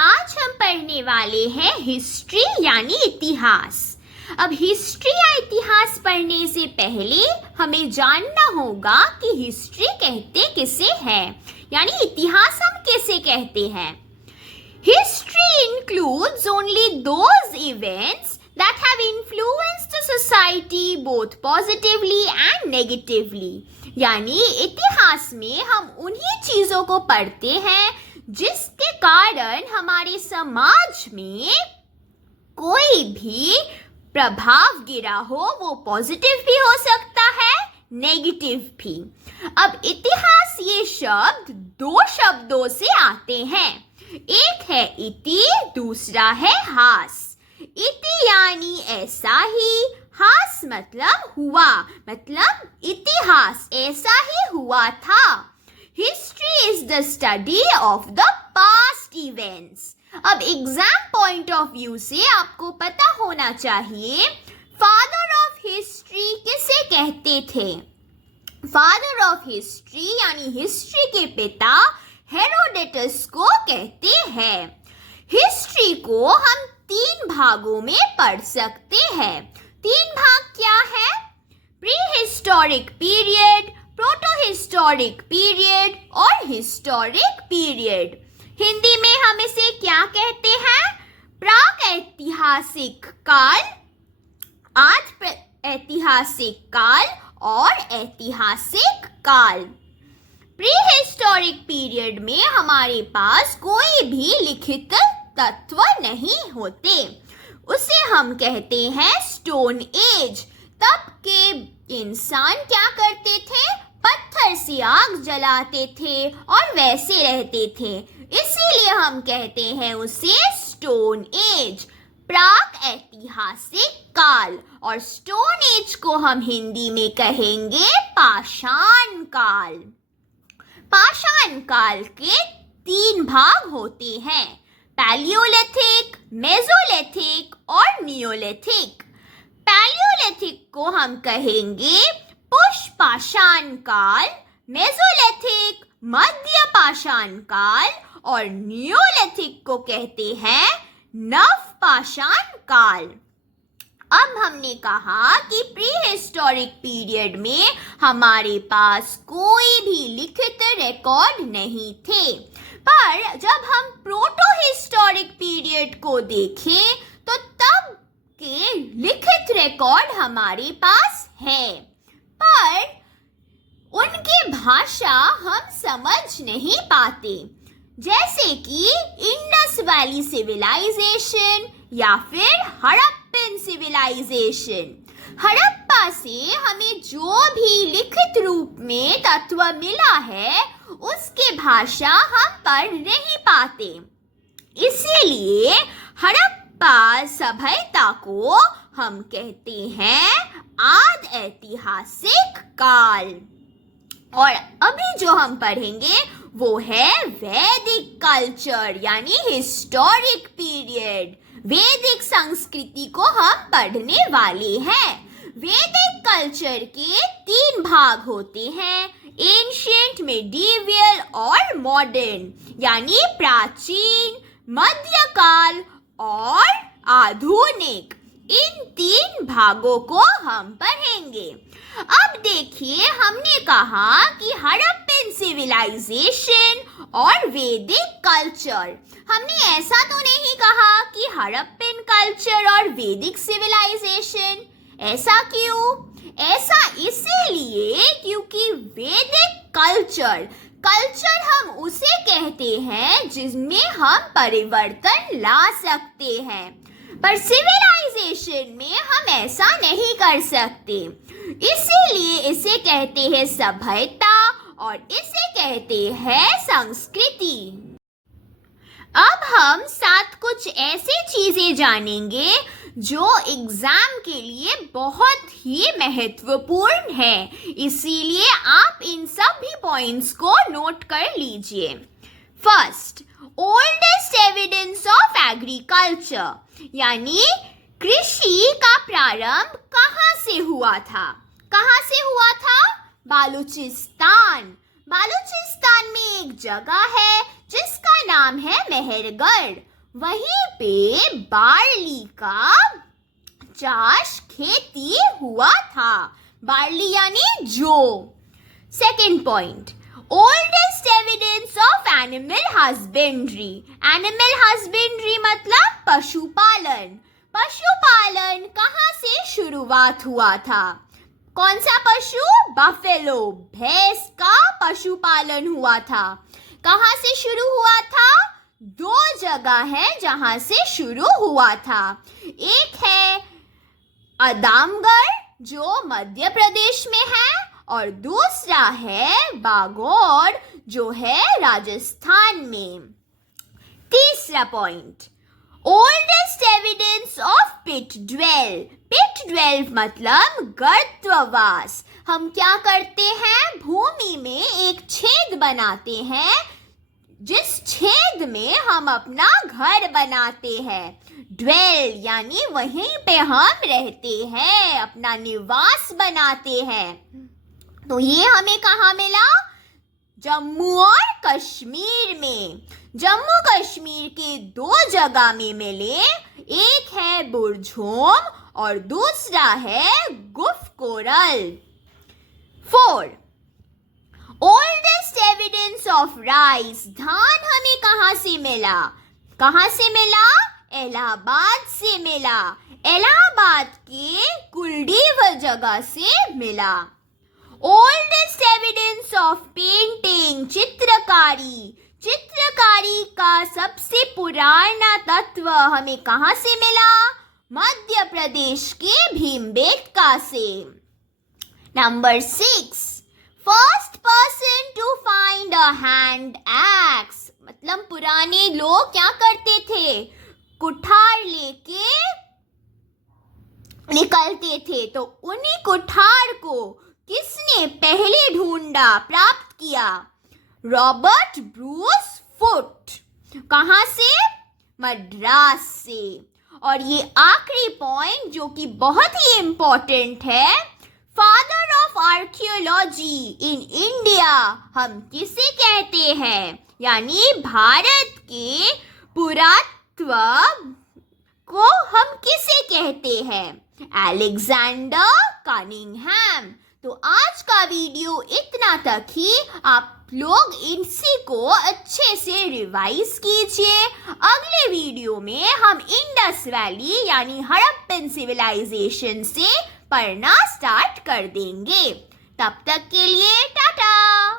आज हम पढ़ने वाले हैं हिस्ट्री यानी इतिहास। अब हिस्ट्री या इतिहास पढ़ने से पहले हमें जानना होगा कि हिस्ट्री कहते किसे हैं, यानी इतिहास हम किसे कहते हैं। History includes only those events that have influenced the society both positively and negatively। यानी इतिहास में हम उन्हीं चीजों को पढ़ते हैं जिसके कारण हमारे समाज में कोई भी प्रभाव गिरा हो, वो पॉजिटिव भी हो सकता है, नेगेटिव भी। अब इतिहास ये शब्द दो शब्दों से आते हैं, एक है इति, दूसरा है हास। इति यानी ऐसा ही, हास मतलब हुआ, मतलब इतिहास ऐसा ही हुआ था। History is the study of the past events. अब एग्जाम पॉइंट ऑफ व्यू से आपको पता होना चाहिए फादर ऑफ हिस्ट्री किसे कहते थे। फादर ऑफ हिस्ट्री यानी हिस्ट्री के पिता हेरोडेटस को कहते हैं। हिस्ट्री को हम 3 भागों में पढ़ सकते हैं। 3 भाग क्या है? Pre historic period, proto historic period और हिस्टोरिक पीरियड। हिंदी में हम इसे क्या कहते हैं? प्राक ऐतिहासिक काल, आद ऐतिहासिक काल और ऐतिहासिक काल। प्री हिस्टोरिक पीरियड में हमारे पास कोई भी लिखित तत्व नहीं होते, उसे हम कहते हैं स्टोन एज। तब के इंसान क्या करते थे? पत्थर से आग जलाते थे और वैसे रहते थे, इसीलिए हम कहते हैं उसे स्टोन एज, प्राक ऐतिहासिक काल। और स्टोन एज को हम हिंदी में कहेंगे पाषाण काल। पाषाण काल के 3 भाग होते हैं, पैलियोलिथिक, मेसोलिथिक और नियोलिथिक। पैलियोलिथिक को हम कहेंगे पुष्पाषाण काल, मेसोलिथिक मध्य पाषाण काल और नियोलिथिक को कहते हैं नवपाषाण काल। अब हमने कहा कि प्री हिस्टोरिक पीरियड में हमारे पास कोई भी लिखित रिकॉर्ड नहीं थे, पर जब हम प्रोटो हिस्टोरिक पीरियड को देखें तो तब के लिखित रिकॉर्ड हमारे पास है, पर उनकी भाषा हम समझ नहीं पाते, जैसे कि इंडस वैली सिविलाइजेशन या फिर हड़प्पन सिविलाइजेशन। हड़प्पा से हमें जो भी लिखित रूप में तत्व मिला है उसकी भाषा हम पढ़ नहीं पाते, इसीलिए हड़प्पा सभ्यता को हम कहते हैं आद ऐतिहासिक काल। और अभी जो हम पढ़ेंगे वो है वैदिक कल्चर यानी हिस्टोरिक पीरियड। वैदिक संस्कृति को हम पढ़ने वाले हैं। वैदिक कल्चर के 3 भाग होते हैं, एंशिएंट, मेडिवल और मॉडर्न, यानी प्राचीन, मध्यकाल और आधुनिक। इन 3 भागों को हम पढ़ेंगे। अब देखिए, हमने कहा कि हड़प्पन सिविलाइजेशन और वैदिक कल्चर। हमने ऐसा तो नहीं कहा कि हड़प्पन कल्चर और वैदिक सिविलाइजेशन। ऐसा क्यों? ऐसा इसीलिए क्योंकि वैदिक कल्चर हम उसे कहते हैं जिसमें हम परिवर्तन ला सकते हैं, पर सिविलाइजेशन में हम ऐसा नहीं कर सकते, इसीलिए इसे कहते हैं सभ्यता और इसे कहते हैं संस्कृति। अब हम साथ कुछ ऐसी चीजें जानेंगे जो एग्जाम के लिए बहुत ही महत्वपूर्ण है, इसीलिए आप इन सभी पॉइंट्स को नोट कर लीजिए। First, oldest evidence of agriculture, यानी कृषि का प्रारंभ कहाँ से हुआ था? कहाँ से हुआ था? बालूचिस्तान। बालूचिस्तान में एक जगह है जिसका नाम है मेहरगढ़। वहीं पे बार्ली का चाष खेती हुआ था। बार्ली यानी जौ। Second point, oldest evidence of animal husbandry. Animal husbandry मतलब पशुपालन। पशुपालन कहाँ से शुरुआत हुआ था? कौन सा पशु? बफेलो, भैंस का पशुपालन हुआ था। कहाँ से शुरू हुआ था? दो जगह है जहां से शुरू हुआ था। एक है आदमगढ़ जो मध्य प्रदेश में है, और दूसरा है बागौर जो है राजस्थान में। तीसरा point, oldest evidence of pit dwell. Pit dwell मतलब गर्तवास। हम क्या करते हैं? भूमि में एक छेद बनाते हैं, जिस छेद में हम अपना घर बनाते हैं। ड्वेल यानी वहीं पे हम रहते हैं, अपना निवास बनाते हैं। तो ये हमें कहाँ मिला? जम्मू और कश्मीर में। जम्मू कश्मीर के दो जगह में मिले, एक है बुरझोम और दूसरा है गुफकोरल। 4, ओल्डेस्ट एविडेंस ऑफ राइस। धान हमें कहाँ से मिला? कहाँ से मिला? इलाहाबाद से मिला। इलाहाबाद के कुलडीव जगह से मिला। ओल्डेस्ट एविडेंस ऑफ पेंटिंग, चित्रकारी। चित्रकारी का सबसे पुराना तत्व हमें कहाँ से मिला? मध्य प्रदेश के भीमबेटका से। Number 6, first person to find a hand axe. मतलब पुराने लोग क्या करते थे? कुठार लेके निकलते थे। तो उन्हीं कुठार को किसने पहले ढूंढा, प्राप्त किया? Robert Bruce foot. कहाँ से? मद्रास से। और ये आखिरी पॉइंट जो कि बहुत ही इंपॉर्टेंट है, father of archaeology in India हम किसे कहते हैं? यानी भारत के पुरातत्व को हम किसे कहते हैं? Alexander Cunningham. तो आज का वीडियो इतना तक ही। आप लोग इसी को अच्छे से रिवाइज कीजिए। अगले वीडियो में हम इंडस वैली यानी हड़प्पन सिविलाइजेशन से पढ़ना स्टार्ट कर देंगे। तब तक के लिए टाटा।